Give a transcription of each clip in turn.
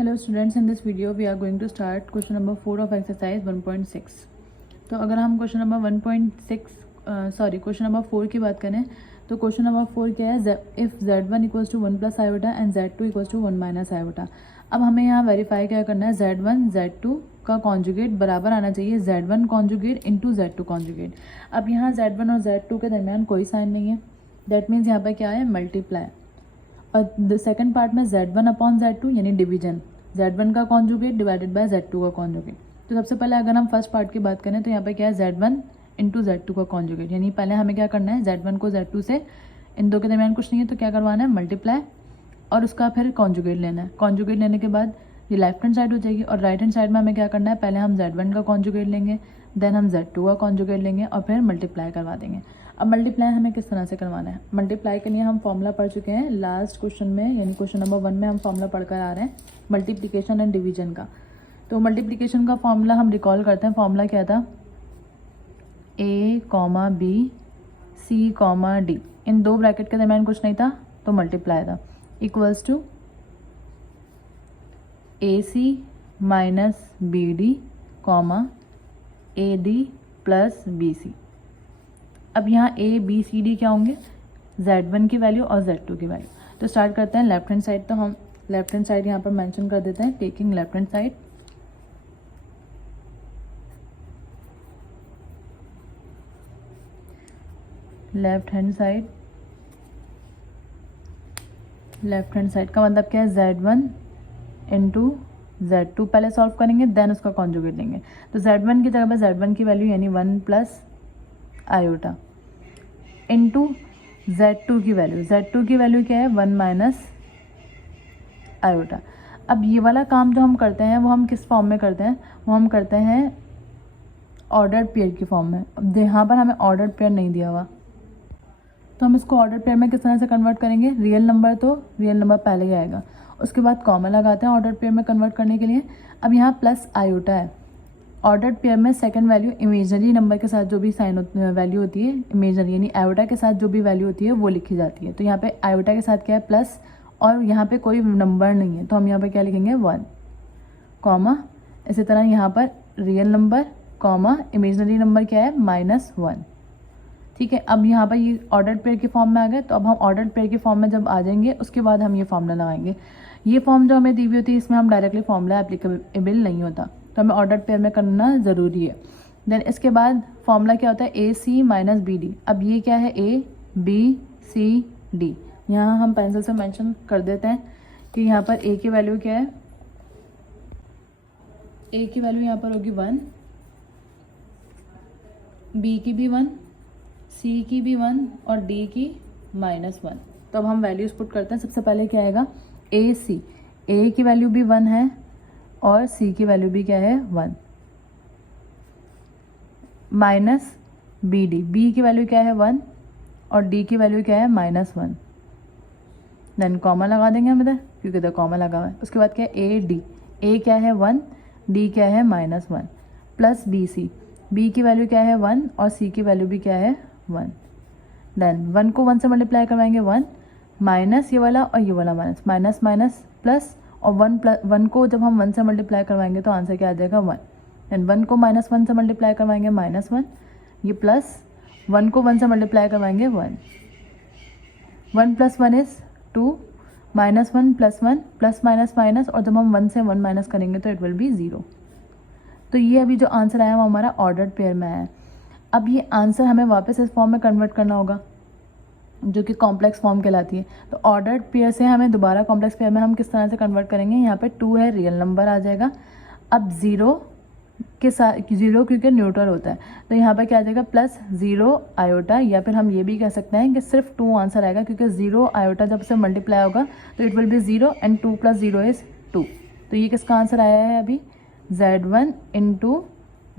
Hello students, in this video we are going to start question number 4 of exercise 1.6. तो अगर हम question number 4 की बात करें तो क्वेश्चन नंबर 4 क्या है, if z1 equals to 1 plus iota and z2 equals to 1 minus iota. अब हमें यहाँ वेरीफाई क्या करना है, z1 z2 का कॉन्जुगेट बराबर आना चाहिए z1 conjugate into z2 conjugate. अब यहाँ z1 और z2 के दरमियान कोई साइन नहीं है, दैट मीन्स यहाँ पर क्या है, मल्टीप्लाई। और सेकंड पार्ट में z1 अपॉन z2 यानी डिवीजन, z1 का कॉन्जुगेट डिवाइडेड बाय z2 का कॉन्जुगेट। तो सबसे पहले अगर हम फर्स्ट पार्ट की बात करें तो यहाँ पे क्या है, z1 इंटू z2 का कॉन्जुगेट, यानी पहले हमें क्या करना है, z1 को z2 से, इन दो के दरमियान कुछ नहीं है तो क्या करवाना है, मल्टीप्लाई, और उसका फिर कॉन्जुगेट लेना है। कॉन्जुगेट लेने के बाद ये लेफ्ट हैंड साइड हो जाएगी और राइट हैंड साइड में हमें क्या करना है, पहले हम z1 का कॉन्जुगेट लेंगे, देन हम z2 का कॉन्जुगेट लेंगे और फिर मल्टीप्लाई करवा देंगे। अब मल्टीप्लाई हमें किस तरह से करवाना है, मल्टीप्लाई के लिए हम फॉर्मूला पढ़ चुके हैं लास्ट क्वेश्चन में, यानी क्वेश्चन नंबर 1 में हम फॉर्मूला पढ़कर आ रहे हैं मल्टीप्लिकेशन एंड डिवीजन का। तो मल्टीप्लिकेशन का फॉर्मूला हम रिकॉल करते हैं। फॉर्मूला क्या था, a, b, c, d, इन दो ब्रैकेट के दरमियान कुछ नहीं था तो मल्टीप्लाई था, equals to ac minus bd ad plus bc। अब यहाँ a b c d क्या होंगे, z1 की वैल्यू और z2 की वैल्यू। तो स्टार्ट करते हैं लेफ्ट हैंड साइड। तो हम लेफ्ट हैंड साइड यहाँ पर मेंशन कर देते हैं, taking left hand side, left hand side, left hand side का मतलब क्या है, z1 इंटू z2 पहले सॉल्व करेंगे, देन उसका कॉन्जुगेट लेंगे। तो z1 की जगह पर z1 की वैल्यू यानी 1 प्लस आयोटा इंटू z2 की वैल्यू, z2 की वैल्यू क्या है, 1 माइनस आयोटा। अब ये वाला काम जो हम करते हैं वो हम किस फॉर्म में करते हैं, वो हम करते हैं ऑर्डर्ड पेयर की फॉर्म में। अब यहाँ पर हमें ऑर्डर्ड पेयर नहीं दिया हुआ तो हम इसको ऑर्डर्ड पेयर में किस तरह से कन्वर्ट करेंगे, रियल नंबर तो रियल नंबर पहले ही आएगा, उसके बाद कॉमा लगाते हैं ऑर्डर्ड पेयर में कन्वर्ट करने के लिए। अब यहाँ प्लस आयोटा है, ऑर्डर्ड पेयर में सेकंड वैल्यू इमेजनरी नंबर के साथ जो भी साइन वैल्यू होती है, इमेजनरी यानी आयोटा के साथ जो भी वैल्यू होती है वो लिखी जाती है। तो यहाँ पे आयोटा के साथ क्या है, प्लस, और यहाँ पे कोई नंबर नहीं है तो हम यहाँ पे क्या लिखेंगे, 1, कॉमा, इसी तरह यहाँ पर real number, comma, imaginary number क्या है, -1। ठीक है, अब यहाँ पर ये ऑर्डर्ड पेयर के फॉर्म में आ गए। तो अब हम ऑर्डर्ड पेयर के फॉर्म में जब आ जाएंगे उसके बाद हम ये फॉर्मूला लगाएंगे। ये फॉर्म जो हमें दी हुई होती है इसमें हम डायरेक्टली फॉर्मूला एप्लीकेबल नहीं होता, तो हमें ऑर्डर्ड पेयर में करना ज़रूरी है। देन इसके बाद फॉर्मूला क्या होता है, ए सी माइनस बी डी। अब ये क्या है, ए बी सी डी, यहाँ हम पेंसिल से मेंशन कर देते हैं कि यहाँ पर ए की वैल्यू क्या है, ए की वैल्यू यहाँ पर होगी 1, बी की भी 1, सी की भी 1 और डी की -1। तो अब हम वैल्यूज पुट करते हैं। सबसे पहले क्या आएगा, ए सी, ए की वैल्यू भी 1 है और सी की वैल्यू भी क्या है, 1, माइनस बी डी, बी की वैल्यू क्या है, 1 और डी की वैल्यू क्या है, -1। देन कॉमा लगा देंगे हम इधर क्योंकि इधर कॉमा लगा हुआ है। उसके बाद क्या है, ए डी, ए क्या है 1, डी क्या है -1, प्लस बी सी, बी की वैल्यू क्या है 1 और सी की वैल्यू भी क्या है 1। देन 1 को 1 से मल्टीप्लाई करवाएंगे, 1 माइनस ये वाला और ये वाला माइनस, माइनस माइनस प्लस, और 1 को जब हम 1 से मल्टीप्लाई करवाएंगे तो आंसर क्या आ जाएगा, 1। देन 1 को -1 से मल्टीप्लाई करवाएंगे, -1, ये प्लस 1 को 1 से मल्टीप्लाई करवाएंगे, 1, 1 + 1 इज़ 2, -1 + 1 प्लस माइनस माइनस, और जब हम 1 से 1 माइनस करेंगे तो इट विल बी 0। तो ये अभी जो आंसर आया वो हमारा ऑर्डर्ड पेयर में आया है। अब ये आंसर हमें वापस इस फॉर्म में कन्वर्ट करना होगा जो कि कॉम्प्लेक्स फॉर्म कहलाती है। तो ऑर्डर्ड पेयर से हमें दोबारा कॉम्प्लेक्स पेयर में हम किस तरह से कन्वर्ट करेंगे, यहाँ पे 2 है, रियल नंबर आ जाएगा। अब 0 के साथ, 0 क्योंकि न्यूट्रल होता है तो यहाँ पे क्या आ जाएगा, +0 आयोटा, या फिर हम ये भी कह सकते हैं कि सिर्फ 2 आंसर आएगा क्योंकि 0 आयोटा जब से मल्टीप्लाई होगा तो it will be 0 and 2 + 0 is 2। तो ये किसका आंसर आया है अभी, z1 इंटू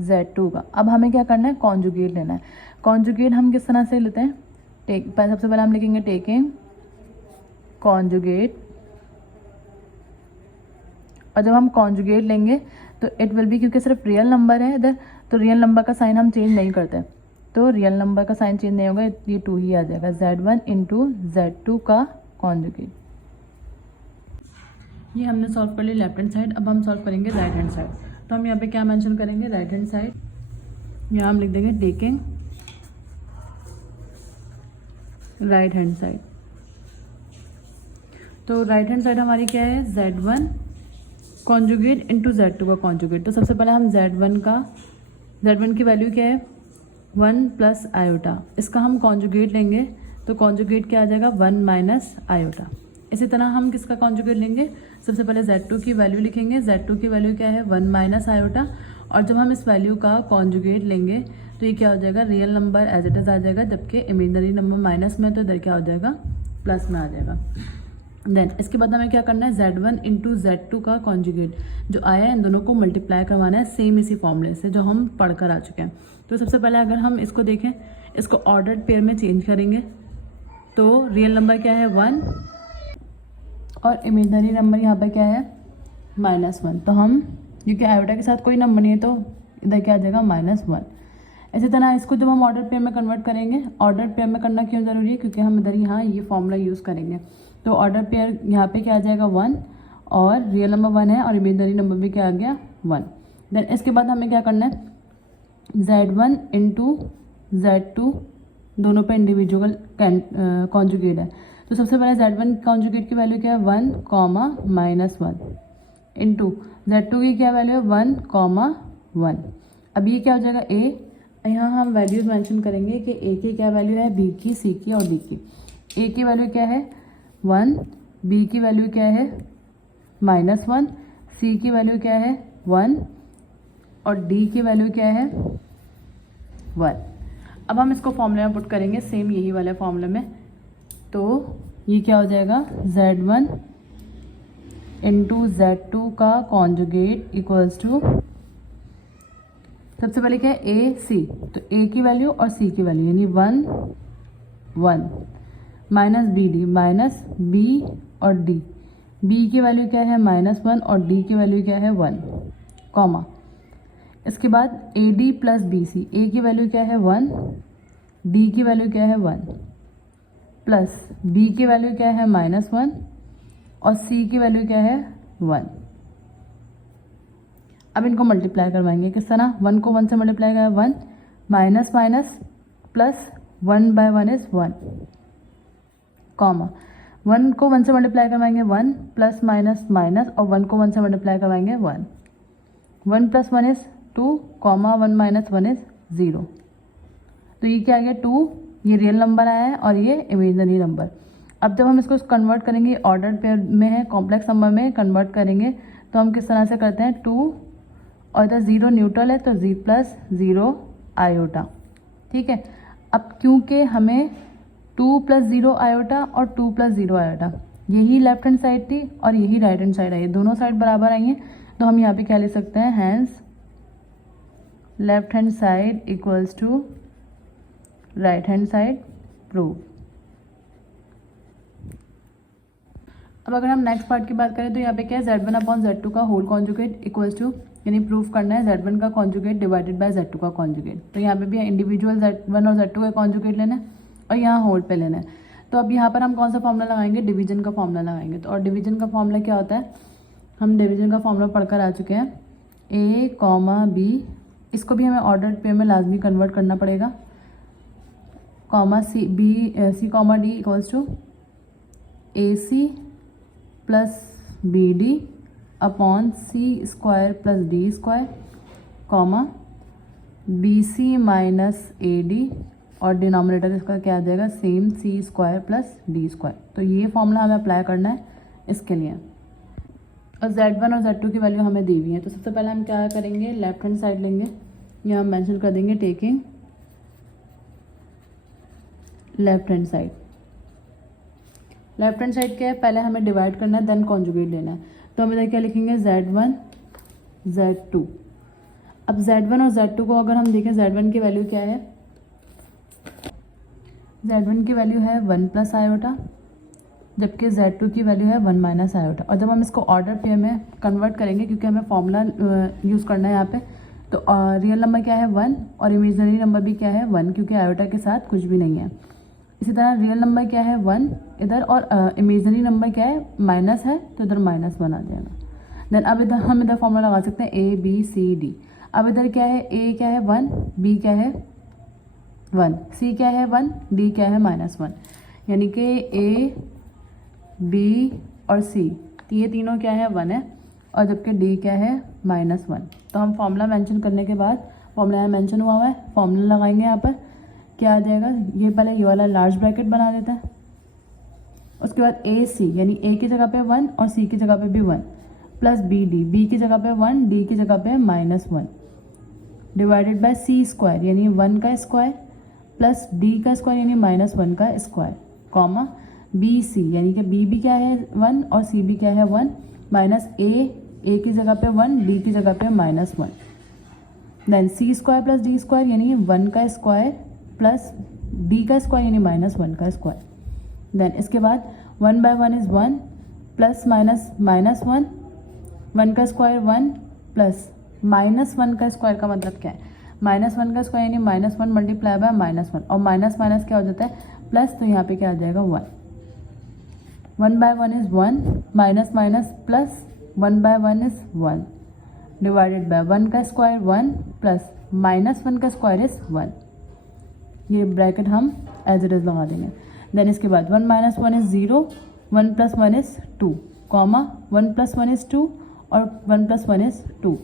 z2 का। अब हमें क्या करना है, कॉन्जुगेट लेना है। कॉन्जुगेट हम किस तरह से लेते हैं, सबसे पहले हम लिखेंगे टेकिंग कॉन्जुगेट, और जब हम कॉन्जुगेट लेंगे तो इट विल बी, क्योंकि सिर्फ रियल नंबर है इधर तो रियल नंबर का साइन हम चेंज नहीं करते, तो रियल नंबर का साइन चेंज नहीं होगा, ये 2 ही आ जाएगा, z1 इंटू z2 का कॉन्जुगेट। ये हमने सॉल्व कर लिया लेफ्ट हैंड साइड। अब हम सॉल्व करेंगे राइट हैंड साइड। तो हम यहाँ पे क्या मेंशन करेंगे, राइट हैंड साइड, यहाँ हम लिख देंगे टेकिंग राइट हैंड साइड। तो राइट हैंड साइड हमारी क्या है, Z1 कॉन्जुगेट इंटू Z2 का कॉन्जुगेट। तो सबसे पहले हम Z1 की वैल्यू क्या है 1 प्लस आयोटा, इसका हम कॉन्जुगेट लेंगे तो कॉन्जुगेट क्या आ जाएगा 1 माइनस आयोटा। इसी तरह हम किसका कॉन्जुगेट लेंगे, सबसे पहले Z2 की वैल्यू लिखेंगे। Z2 की वैल्यू क्या है 1 माइनस आयोटा, और जब हम इस वैल्यू का कॉन्जुगेट लेंगे तो ये क्या हो जाएगा, real number as it is आ जाएगा, जबकि इमेजिनरी नंबर माइनस में, तो इधर क्या हो जाएगा प्लस में आ जाएगा। देन इसके बाद हमें क्या करना है, Z1 इंटू Z2 का कॉन्जुगेट जो आया है इन दोनों को मल्टीप्लाई करवाना है सेम इसी फॉर्मूले से जो हम पढ़कर आ चुके हैं। तो सबसे पहले अगर हम इसको देखें, इसको ऑर्डर्ड पेयर में चेंज करेंगे तो रियल नंबर क्या है 1 और इमेजिनरी नंबर यहाँ पर क्या है -1। तो हम क्योंकि आयोटा के साथ कोई नंबर नहीं है तो इधर क्या आ जाएगा -1। इसी तरह इसको जब हम ऑर्डर पेयर में कन्वर्ट करेंगे, ऑर्डर पेयर में करना क्यों ज़रूरी है, क्योंकि हम इधर यहाँ ये फॉर्मूला यूज़ करेंगे। तो ऑर्डर पेयर यहाँ पे क्या आ जाएगा 1 और रियल नंबर 1 है और इमेजिनरी नंबर भी क्या आ गया 1। देन इसके बाद हमें क्या करना है, Z1 इंटू Z2 दोनों पे इंडिविजुअल कॉन्जुगेट है। तो सबसे पहले Z1 कॉन्जुगेट की वैल्यू क्या है 1, -1 इंटू Z2 की क्या वैल्यू है 1, 1। अब ये क्या हो जाएगा A, यहाँ हम वैल्यूज मेंशन करेंगे कि A की क्या वैल्यू है, B की, C की और D की। A की वैल्यू क्या है 1, B की वैल्यू क्या है -1, C की वैल्यू क्या है 1 और D की वैल्यू क्या है 1। अब हम इसको फॉर्मूले में पुट करेंगे सेम यही वाले फॉर्मूले में। तो ये क्या हो जाएगा Z1 इंटू Z2 का कॉन्जुगेट इक्वल्स टू, सबसे पहले क्या है A C, तो A की वैल्यू और C की वैल्यू यानी 1 1 माइनस BD माइनस B और D, B की वैल्यू क्या है -1 और D की वैल्यू क्या है 1, कॉमा। इसके बाद AD प्लस BC, A की वैल्यू क्या है 1, D की वैल्यू क्या है 1 प्लस B की वैल्यू क्या है -1 और C की वैल्यू क्या है 1। अब इनको मल्टीप्लाई करवाएंगे किस तरह, 1 को 1 से मल्टीप्लाई करें 1 minus minus plus 1 by 1 is 1, comma. 1 को 1 से मल्टीप्लाई करवाएंगे 1 प्लस माइनस माइनस और 1 को 1 से मल्टीप्लाई करवाएंगे 1, 1 plus 1 is 2, comma 1 minus 1 is 0। तो ये क्या आ गया 2, ये रियल नंबर आया है और ये इमेजिनरी नंबर। अब जब हम इसको कन्वर्ट करेंगे, ऑर्डर पेयर में है, कॉम्प्लेक्स नंबर में कन्वर्ट करेंगे तो हम किस तरह से करते हैं 2 और इधर 0 न्यूट्रल है तो +0 आयोटा, ठीक है। अब क्योंकि हमें 2 + 0 आयोटा और 2 + 0 आयोटा यही लेफ्ट हैंड साइड थी और यही राइट हैंड साइड आई है, दोनों साइड बराबर आई हैं, तो हम यहाँ पे क्या लिख सकते हैं, hence left hand side equals to right hand side prove. अब अगर हम नेक्स्ट पार्ट की बात करें तो यहाँ पे क्या है Z1/Z2 का होल कॉन्जुगेट इक्वल्स टू, यानी प्रूफ करना है Z1 का कॉन्जुगेट डिवाइडेड बाय Z2 का कॉन्जुगेट। तो यहाँ पे भी इंडिविजुअल Z1 और Z2 का कॉन्जुगेट लेना है और यहाँ होल पे लेना है। तो अब यहाँ पर हम कौन सा फॉर्मूला लगाएंगे, डिवीजन का फॉर्मूला लगाएंगे। तो और डिवीजन का फॉर्मूला क्या होता है, हम डिवीजन का फॉर्मूला पढ़कर आ चुके हैं, A, B, इसको भी हमें ऑर्डर पेयर में लाजमी कन्वर्ट करना पड़ेगा, C, D equals to AC plus BD upon C² plus D², comma BC minus AD और डिनोमिनेटर इसका क्या आ जाएगा सेम C² प्लस D²। तो ये फॉर्मूला हमें अप्लाई करना है इसके लिए। और Z1 और Z2 की वैल्यू हमें दी हुई है। तो सबसे पहले हम क्या करेंगे, लेफ्ट हैंड साइड लेंगे, यहाँ हम मेंशन कर देंगे taking left hand side. Left hand side क्या है, पहले हमें डिवाइड करना है देन कॉन्जुगेट लेना है। तो हम इधर क्या लिखेंगे Z1 Z2। अब Z1 और Z2 को अगर हम देखें, Z1 की वैल्यू क्या है, Z1 की वैल्यू है 1 प्लस आयोटा, जबकि Z2 की वैल्यू है 1 माइनस आयोटा। और जब हम इसको ऑर्डर पेयर में कन्वर्ट करेंगे, क्योंकि हमें फॉर्मूला यूज़ करना है यहाँ पे, तो रियल नंबर क्या है 1 और इमेजिनरी नंबर भी क्या है 1, क्योंकि आयोटा के साथ कुछ भी नहीं है। इसी तरह रियल नंबर क्या है 1, इधर, और इमेजनरी नंबर क्या है, माइनस है, तो इधर -1 आ जाएगा। देन अब इधर हम इधर फॉर्मूला लगा सकते हैं ABCD। अब इधर क्या है, A क्या है 1, B क्या है 1, C क्या है 1, D क्या है -1, यानी कि A, B और C ये तीनों क्या है 1 है, और जबकि D क्या है -1। तो हम फॉर्मूला मेंशन करने के बाद, फॉर्मूला यहाँ मेंशन हुआ है, फॉर्मूला लगाएंगे यहाँ पर, क्या आ जाएगा, ये पहले ये वाला लार्ज ब्रैकेट बना देता है, उसके बाद AC यानी A की जगह पे 1 और C की जगह पे भी 1, प्लस BD, B की जगह पे 1, D की जगह पे -1, डिवाइडेड बाय C स्क्वायर यानी 1 का स्क्वायर प्लस D का स्क्वायर यानी -1 का स्क्वायर, कॉमा BC यानी कि B भी क्या है 1 और C भी क्या है 1, माइनस A की जगह पे 1, D की जगह पे -1, then C square plus D square यानी 1 का स्क्वायर प्लस D का स्क्वायर यानी -1 का स्क्वायर। देन इसके बाद 1 बाय 1 इज़ 1 प्लस -1, 1 का स्क्वायर 1 प्लस -1 का स्क्वायर का मतलब क्या है, -1 का स्क्वायर यानी -1 मल्टीप्लाई बाय -1, और माइनस माइनस क्या हो जाता है प्लस, तो यहाँ पे क्या आ जाएगा 1। 1 by 1 is 1 minus minus plus 1 by 1 is 1 divided by 1 का स्क्वायर 1 प्लस -1 का स्क्वायर इज़ 1। ये ब्रैकेट हम एज इट इज़ लगा देंगे। देन इसके बाद 1 minus 1 is 0, 1 plus 1 is 2, comma 1 plus 1 is 2 और 1 plus 1 is 2।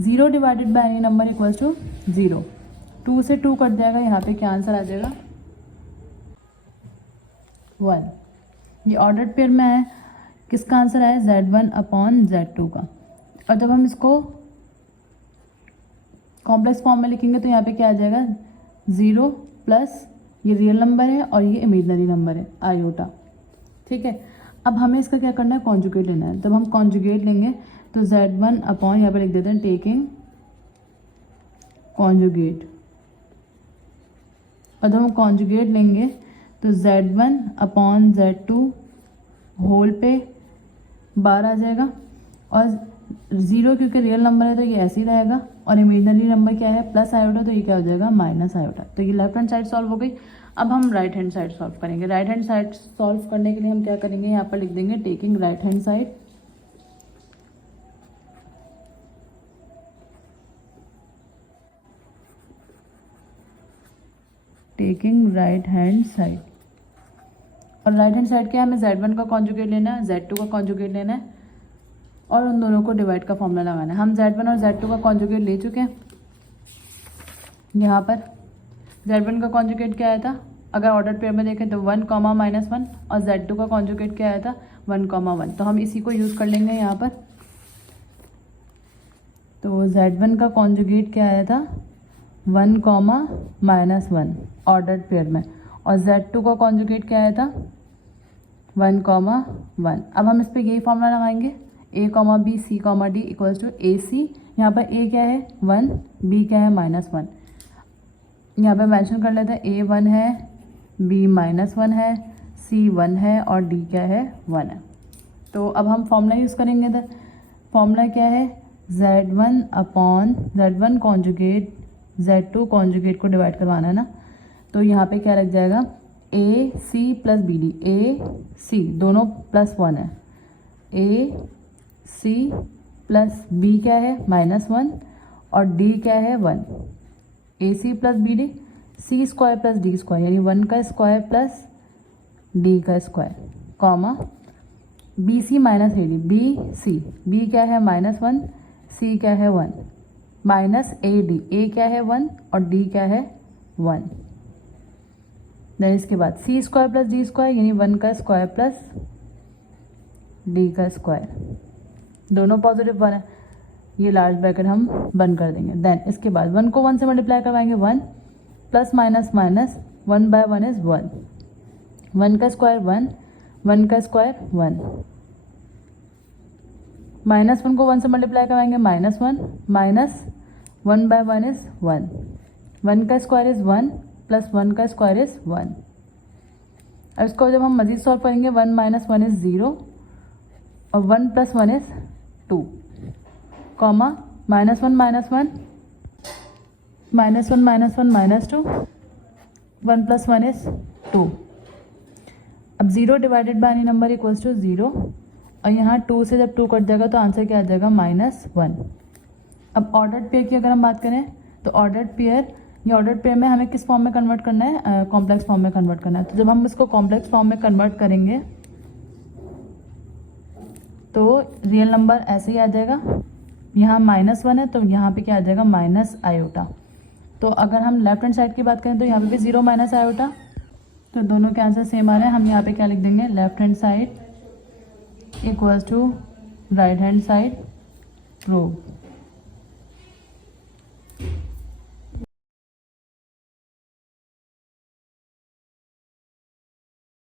0 divided by any number equals to 0। 2 से 2 कट जाएगा, यहाँ पे क्या आंसर आ जाएगा 1। ये ऑर्डर्ड पेयर में है, किसका आंसर है Z1 अपॉन Z2 का। और जब हम इसको कॉम्प्लेक्स फॉर्म में लिखेंगे तो यहाँ पे क्या आ जाएगा 0 प्लस ये रियल नंबर है और ये इमेजनरी नंबर है आयोटा, ठीक है। अब हमें इसका क्या करना है, कॉन्जुगेट लेना है। जब हम कॉन्जुगेट लेंगे तो Z1 अपॉन, यहाँ पे लिख देते हैं टेकिंग कॉन्जुगेट, और जब हम कॉन्जुगेट लेंगे तो Z1 अपॉन Z2 होल पे बार आ जाएगा, और 0 क्योंकि रियल नंबर है तो ये ऐसे ही रहेगा, और इमेजनरी नंबर क्या है प्लस आयोटा, तो ये क्या हो जाएगा माइनस आयोटा। तो ये लेफ्ट हैंड साइड सॉल्व हो गई। अब हम राइट हैंड साइड सॉल्व करेंगे। राइट हैंड साइड सॉल्व करने के लिए हम क्या करेंगे, यहाँ पर लिख देंगे taking right hand side, taking right hand side. और राइट हैंड साइड क्या है, हमें Z1 का कॉन्जुगेट लेना है, Z2 का कॉन्जुगेट लेना है, और उन दोनों को डिवाइड का फॉर्मूला लगाना है। हम Z1 और Z2 का कॉन्जुगेट ले चुके हैं। यहाँ पर Z1 का कॉन्जुगेट क्या आया था, अगर ऑर्डर पेयर में देखें तो 1, -1, और Z2 का कॉन्जुगेट क्या आया था 1, 1। तो हम इसी को यूज़ कर लेंगे यहाँ पर। तो Z1 का कॉन्जुगेट क्या आया था 1, -1 ऑर्डर्ड पेयर में, और Z2 का कॉन्जुगेट क्या आया था 1, 1। अब हम इस पर यही फॉर्मूला लगाएंगे, A, B, C, D equals to AC। यहाँ पर A क्या है 1, B क्या है -1। यहाँ पे मेंशन कर लेते हैं A 1 है, B -1 है, C 1 है और D क्या है 1 है। तो अब हम फॉर्मूला यूज़ करेंगे इधर। फॉर्मूला क्या है Z1 upon Z1 conjugate Z2 conjugate को डिवाइड करवाना है ना, तो यहाँ पे क्या लग जाएगा A C plus BD, A C दोनों +1 है, A C प्लस B क्या है -1 और D क्या है 1। AC plus BD, C square plus D square यानी 1 का स्क्वायर प्लस D का square, comma BC minus AD, BC B क्या है -1, C क्या है 1, माइनस AD, A क्या है 1 और D क्या है 1। देन इसके बाद C square plus D square यानी 1 का स्क्वायर प्लस D का स्क्वायर, दोनों पॉजिटिव 1 है, ये लार्ज ब्रैकेट हम बंद कर देंगे। देन इसके बाद 1 को 1 से मल्टीप्लाई करवाएंगे, 1 plus minus minus 1 by 1 is 1, 1 का स्क्वायर 1, 1 का स्क्वायर 1, -1 को 1 से मल्टीप्लाई करवाएंगे -1 माइनस 1 बाय 1 इज़ 1, 1 का स्क्वायर इज़ 1 प्लस 1 का स्क्वायर इज़ 1। अब इसको जब हम मजीद सॉल्व करेंगे 1 माइनस 1 इज़ 0 और 1 plus 1 is 2, comma -1 minus 1 -1 minus 1 -2, 1 plus 1 is 2। अब 0 divided by any number equals to 0, और यहाँ 2 से जब 2 कट जाएगा तो आंसर क्या आ जाएगा -1। अब ऑर्डर्ड पेयर की अगर हम बात करें तो ऑर्डर्ड पेयर, ये ऑर्डर्ड पेयर में हमें किस फॉर्म में कन्वर्ट करना है, कॉम्प्लेक्स फॉर्म में कन्वर्ट करना है। तो जब हम इसको कॉम्प्लेक्स फॉर्म में कन्वर्ट करेंगे तो रियल नंबर ऐसे ही आ जाएगा, यहाँ -1 है तो यहाँ पे क्या आ जाएगा -i। तो अगर हम लेफ्ट हैंड साइड की बात करें तो यहाँ पे भी 0 -i, तो दोनों के आंसर सेम आ रहे हैं। हम यहाँ पे क्या लिख देंगे, left hand side equals to right hand side prove.